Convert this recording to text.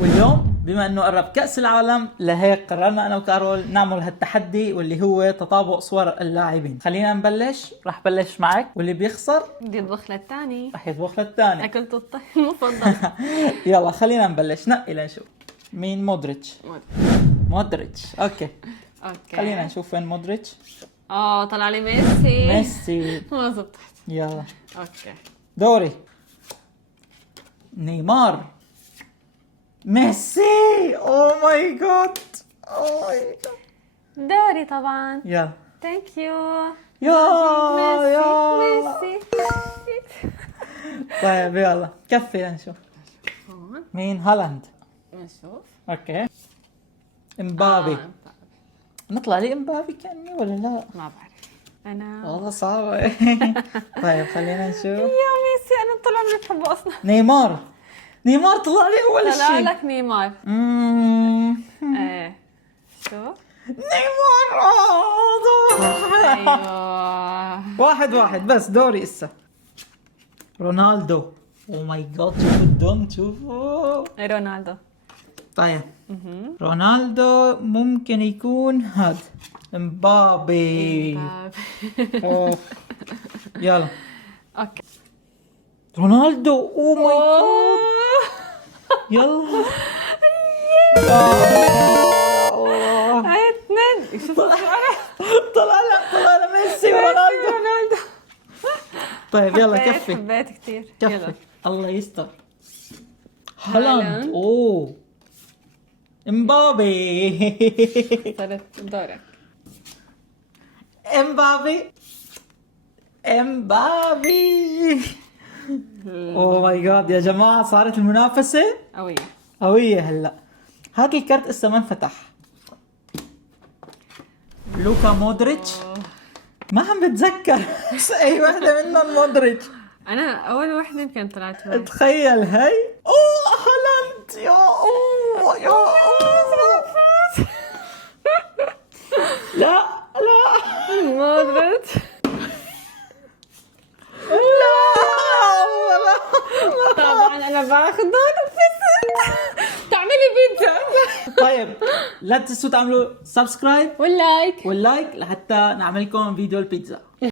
واليوم بما انه قرب كأس العالم لهيك قررنا انا وكارول نعمل هالتحدي واللي هو تطابق صور اللاعبين. خلينا نبلش. رح بلش معك، واللي بيخسر بدي اطبخ للثاني. رح يطبخ للثاني. اكلت الطهي المفضل. يلا خلينا نبلش. نقي لنشوف مين. مودريتش. اوكي خلينا نشوف وين مودريتش. طلع لي ميسي. ميسي. ما زبطت. يلا اوكي دوري. نيمار. ميسي. اوه ماي جاد. دوري طبعا. يلا ثانك يو. يا ميسي. طيب يلا كفي لنشوف هون مين. هالاند. نشوف. اوكي امبابي. طيب. نطلع لي امبابي كأني ولا لا؟ ما بعرف انا. والله صعبة. طيب خلينا نشوف. يا ميسي انا طول عمري بحبه اصلا. نيمار طلع لي اول طلع شيء. لك نيمار. ايه شوف. نيمار. ايوه 1-1 بس. دوري اسا. رونالدو. او ماي جاد شوفوا الدم شوفوا. رونالدو. طيب رونالدو ممكن يكون هاد امبابي. أوف. يلا اوكي. رونالدو. او ماي جاد. يلا. هاي اثنين. شوف طلع لنا ميسي ورونالدو. طيب يلا كفي حبيت كثير. كفي. الله يستر. هالاند. اوه امبابي. صارت دورك. امبابي. اوه ماي جاد يا جماعة، صارت المنافسة قوية هلا. هات الكرت اسا ما انفتح. لوكا مودريتش. ما عم بتذكر اي وحدة منهم مودريتش. انا اول وحده يمكن طلعت معي. تخيل هاي. اوه هالاند. يا لا مودريتش. طبعا انا باخذ تعملي بيتزا. طيب لا تنسوا تعملوا سبسكرايب واللايك واللايك لحتى نعمل لكم فيديو البيتزا.